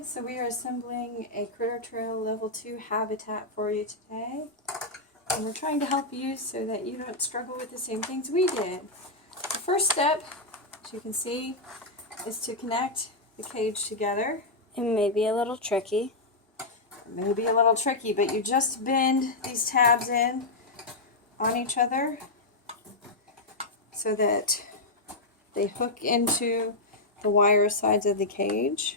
Hi, so we are assembling a Crittertrail Level 2 habitat for you today. And we're trying to help you so that you don't struggle with the same things we did. The first step, as you can see, is to connect the cage together. It may be a little tricky. It may be a little tricky, but you just bend these tabs in on each other so that they hook into the wire sides of the cage.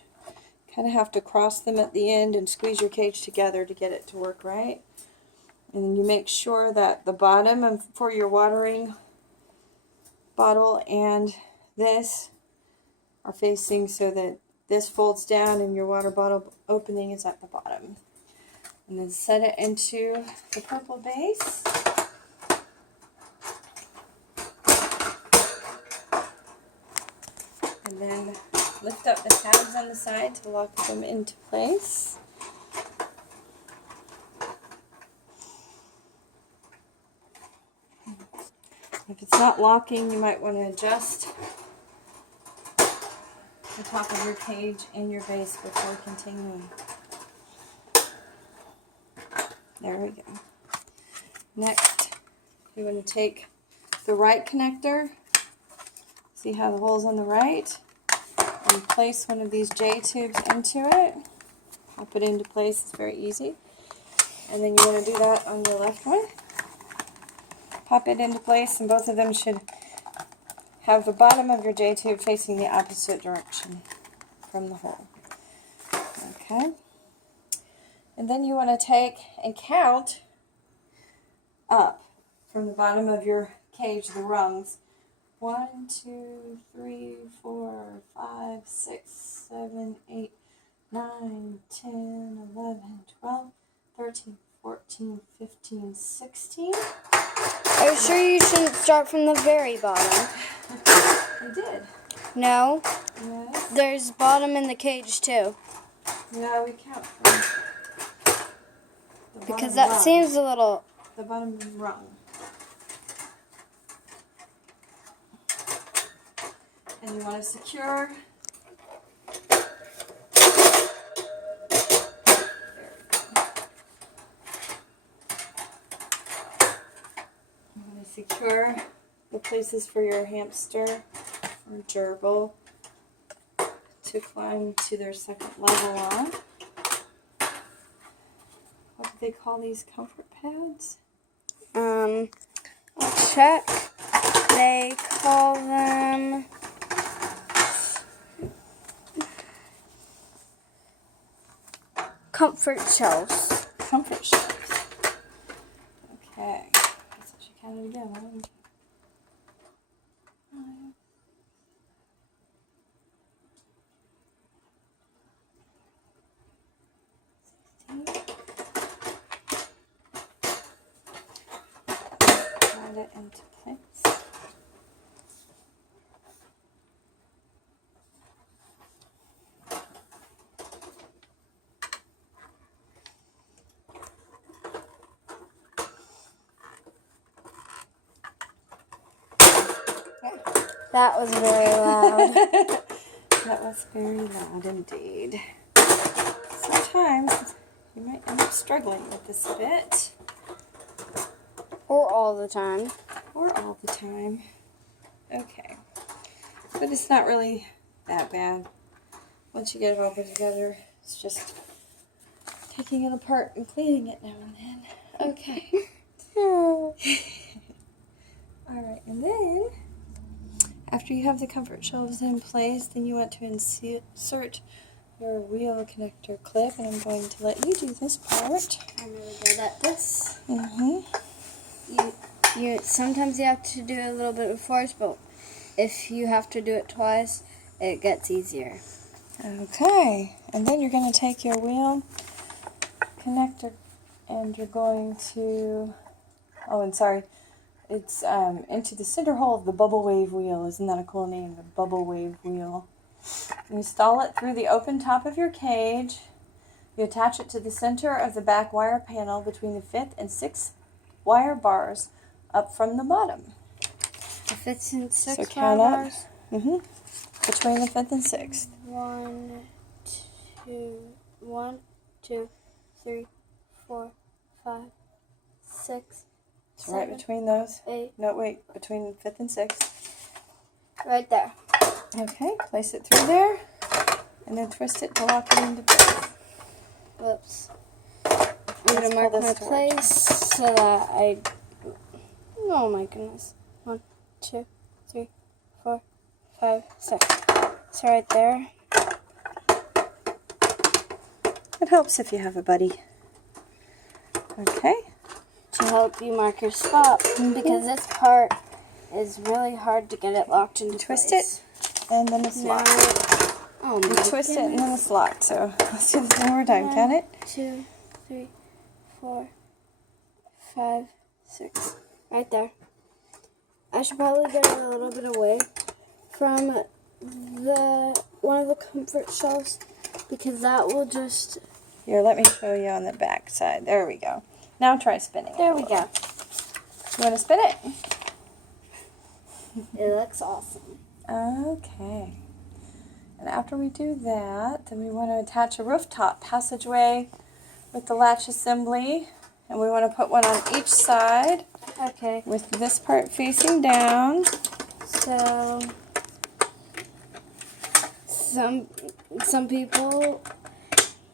Kind of have to cross them at the end and squeeze your cage together to get it to work right. And then you make sure that the bottom for your watering bottle and this are facing so that this folds down and your water bottle opening is at the bottom. And then set it into the purple base. And then lift up the tabs on the side to lock them into place. If it's not locking, you might want to adjust the top of your cage and your base before continuing. There we go. Next, you want to take the right connector. See how the hole's on the right? And place one of these J-tubes into it. Pop it into place, it's very easy. And then you want to do that on your left one. Pop it into place, and both of them should have the bottom of your J-tube facing the opposite direction from the hole. Okay. And then you want to take and count up from the bottom of your cage, the rungs. 1, 2, 3, 4, 5, 6, 7, 8, 9, 10, 11, 12, 13, 14, 15, 16. Are you sure you shouldn't start from the very bottom? I did. No. Yes. There's bottom in the cage too. Yeah, we count from the Because bottom that rung. seems a little... The bottom rung. And you want to secure. There we go. You want to secure the places for your hamster or gerbil to climb to their second level on. What do they call these comfort pads? I'll check. They call them... comfort shelves. Comfort shelves. Okay. Guess I should count it again. 1, 2, 5, 16. Slide it into place. That was very loud. That was very loud indeed. Sometimes you might end up struggling with this a bit. Or all the time. Or all the time. Okay. But it's not really that bad. Once you get it all put together, it's just taking it apart and cleaning it now and then. Okay. Alright, and then after you have the comfort shelves in place, then you want to insert your wheel connector clip, and I'm going to let you do this part. I'm really good at this. Mm-hmm. Sometimes you have to do a little bit of force, but if you have to do it twice, it gets easier. Okay, and then you're going to take your wheel connector and you're going to, it's into the center hole of the bubble wave wheel. Isn't that a cool name? The bubble wave wheel. You install it through the open top of your cage. You attach it to the center of the back wire panel between the 5th and 6th wire bars up from the bottom. The 5th and 6th So count bars? up. Between the 5th and 6th. 1, 2, 1, 2, 3, 4, 5, 6, So right between those. 8. No, wait, between 5th and 6th. Right there. Okay, place it through there, and then twist it to lock it into place. Whoops. I'm going to mark pull my this towards place so that I... Oh my goodness. 1, 2, 3, 4, 5, 6. So right there. It helps if you have a buddy. Okay. To help you mark your spot, because this part is really hard to get it locked into Twist place. it, and then it's Now, locked. oh You my twist it, and then goodness. it's locked. So let's do this one more time. Count it. 2, 3, 4, 5, 6. Right there. I should probably get it a little bit away from one of the comfort shelves, because that will just... Here, let me show you on the back side. There we go. Now try spinning it. There we go. You want to spin it? It looks awesome. Okay. And after we do that, then we want to attach a rooftop passageway with the latch assembly. And we want to put one on each side Okay. with this part facing down. So some people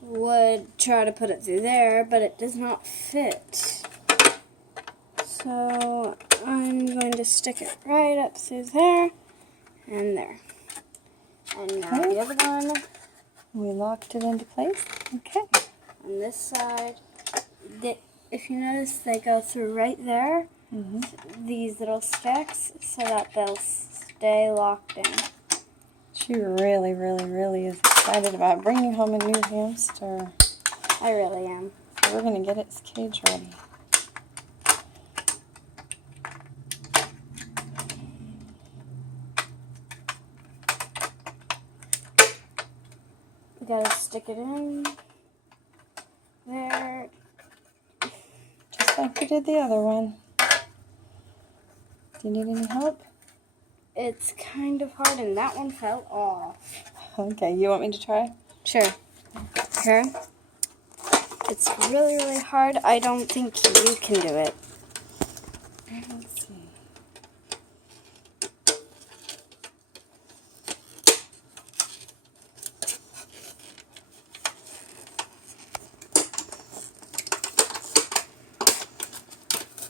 would try to put it through there, but it does not fit. So I'm going to stick it right up through there and there. And now the other one We locked it into place. Okay. on this side. If you notice, they go through right there. These little sticks, so that they'll stay locked in. She really, really, really is excited about bringing home a new hamster. I really am. So we're going to get its cage ready. We gotta stick it in there. Just like we did the other one. Do you need any help? It's kind of hard, and that one fell off. Okay, you want me to try? Sure. Here. It's really, really hard. I don't think you can do it. Let's see.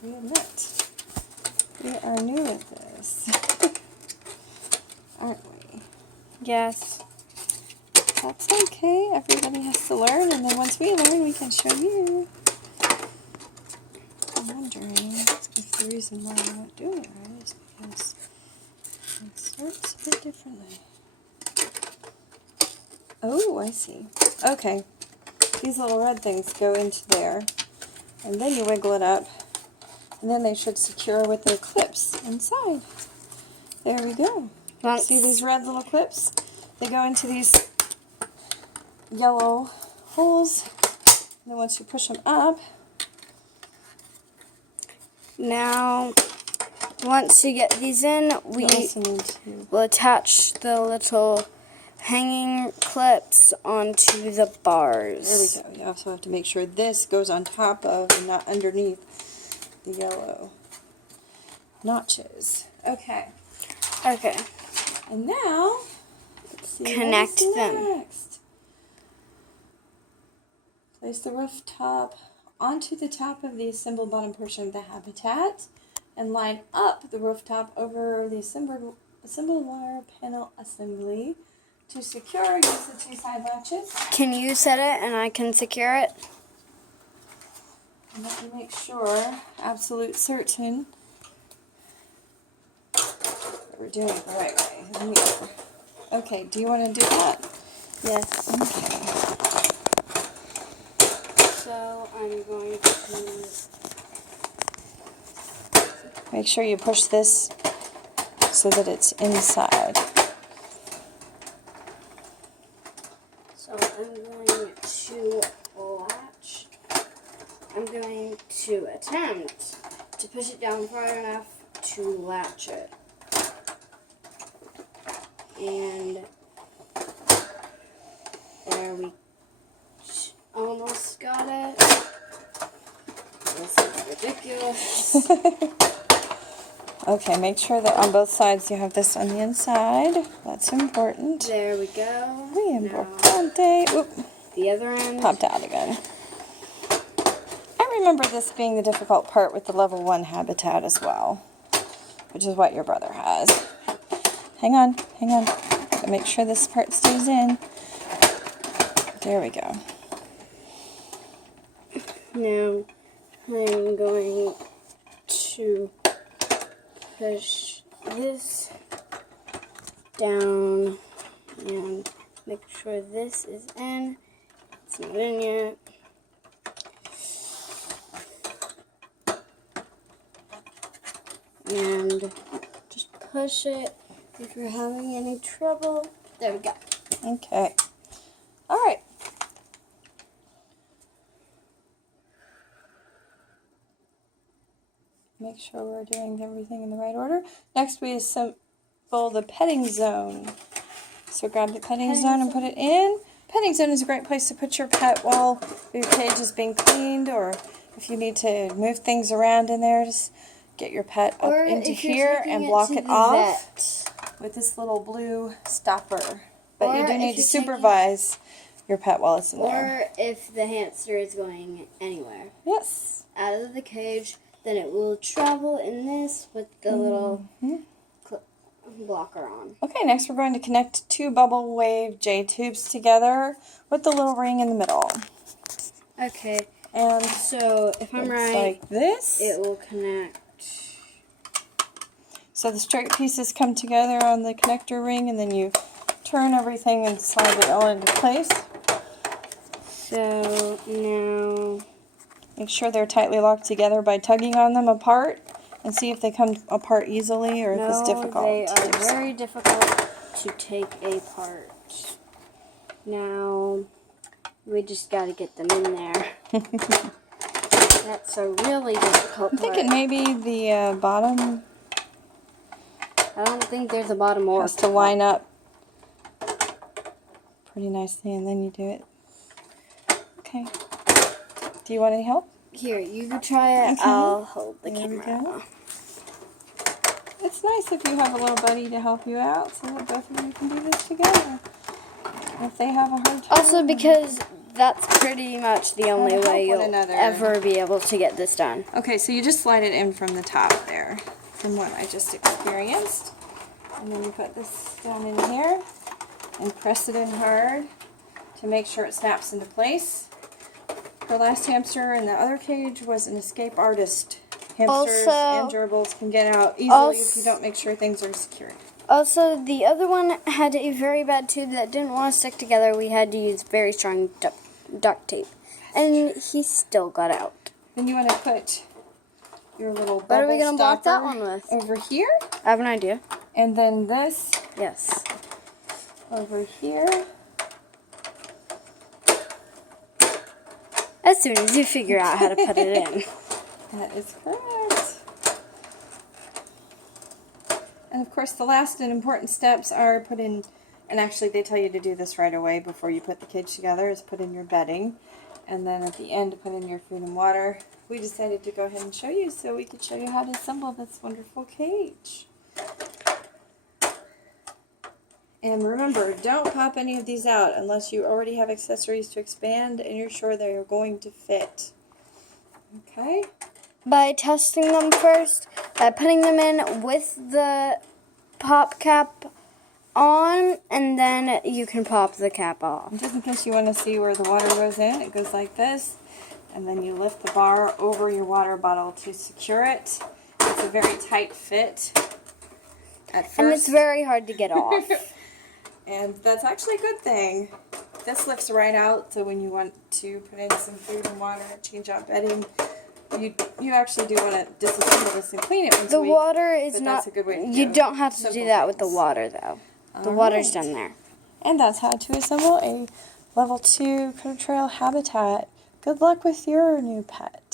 We admit, we are new at this, aren't we? Yes. That's okay. Everybody has to learn, and then once we learn, we can show you. I'm wondering if the reason why we're not doing it right is because it starts a bit differently. Oh, I see. Okay. These little red things go into there, and then you wiggle it up, and then they should secure with their clips inside. There we go. See these red little clips? They go into these yellow holes, and then once you push them up, Now, once you get these in, we you also need to will attach the little hanging clips onto the bars. There we go. You also have to make sure this goes on top of and not underneath the yellow notches. Okay. Okay. And now, let's see Connect what's them. next. Place the rooftop onto the top of the assembled bottom portion of the habitat and line up the rooftop over the assembled wire panel assembly. To secure, use the two side latches. Can you set it and I can secure it? And let me make sure, absolute certain, that we're doing it the right way. Here. Okay, do you want to do that? Yes. Okay. So I'm going to... Make sure you push this so that it's inside. So I'm going to latch. I'm going to attempt to push it down far enough to latch it. And there we almost got it. This is ridiculous. Okay, make sure that on both sides you have this on the inside. That's important. There we go. Muy Now, importante. Oop, the other end. popped out again. I remember this being the difficult part with the level 1 habitat as well, which is what your brother has. Hang on, hang on. Gotta make sure this part stays in. There we go. Now I'm going to push this down and make sure this is in. It's not in yet. And just push it if you're having any trouble. There we go. Okay. All right. Make sure we're doing everything in the right order. Next, we assemble the petting zone. So grab the petting zone and put it in. Petting zone is a great place to put your pet while your cage is being cleaned, or if you need to move things around in there, just get your pet up into here and block it off with this little blue stopper. But you do need to supervise your pet while it's in there. Or if the hamster is going anywhere. Yes. Out of the cage, then it will travel in this with the little blocker on. Okay, next we're going to connect 2 bubble wave J tubes together with the little ring in the middle. Okay. And So if I'm right, like this. it will connect. So the straight pieces come together on the connector ring, and then you turn everything and slide it all into place. So now, Make sure they're tightly locked together by tugging on them apart, and see if they come apart easily or if it's difficult. they are very difficult to take apart. Now, we just got to get them in there. That's a really difficult I'm thinking maybe the bottom I don't think there's a bottom or has to line up pretty nicely, and then you do it. Okay. Do you want any help? Here, you can try it. Okay. I'll hold the There we camera. go. It's nice if you have a little buddy to help you out, so that both of you can do this together. If they have a hard time. Also, because that's pretty much the only help way one you'll another. ever be able to get this done. Okay, so you just slide it in from the top there, from what I just experienced. And then you put this down in here and press it in hard to make sure it snaps into place. Her last hamster in the other cage was an escape artist. Hamsters and gerbils can get out easily if you don't make sure things are secure. Also, the other one had a very bad tube that didn't want to stick together. We had to use very strong duct tape. And he still got out. Then you want to put your little What are we bubble going to block that stopper one with? over here. I have an idea. And then this Yes. over here. As soon as you figure out how to put it in. That is correct. And of course the last and important steps are put in, and actually they tell you to do this right away before you put the cage together, is put in your bedding. And then at the end to put in your food and water. We decided to go ahead and show you so we could show you how to assemble this wonderful cage. And remember, don't pop any of these out unless you already have accessories to expand and you're sure they are going to fit. Okay? By testing them first, by putting them in with the pop cap on, and then you can pop the cap off. Just in case you want to see where the water goes in, it goes like this. And then you lift the bar over your water bottle to secure it. It's a very tight fit at first. And it's very hard to get off. And that's actually a good thing. This lifts right out, so when you want to put in some food and water, change out bedding, you actually do want to disassemble this and clean it once a week. The water is but not, that's a good way to you do don't have to simple do that with the things. water though. The All water's right. done there. And that's how to assemble a level 2 Crittertrail habitat. Good luck with your new pet.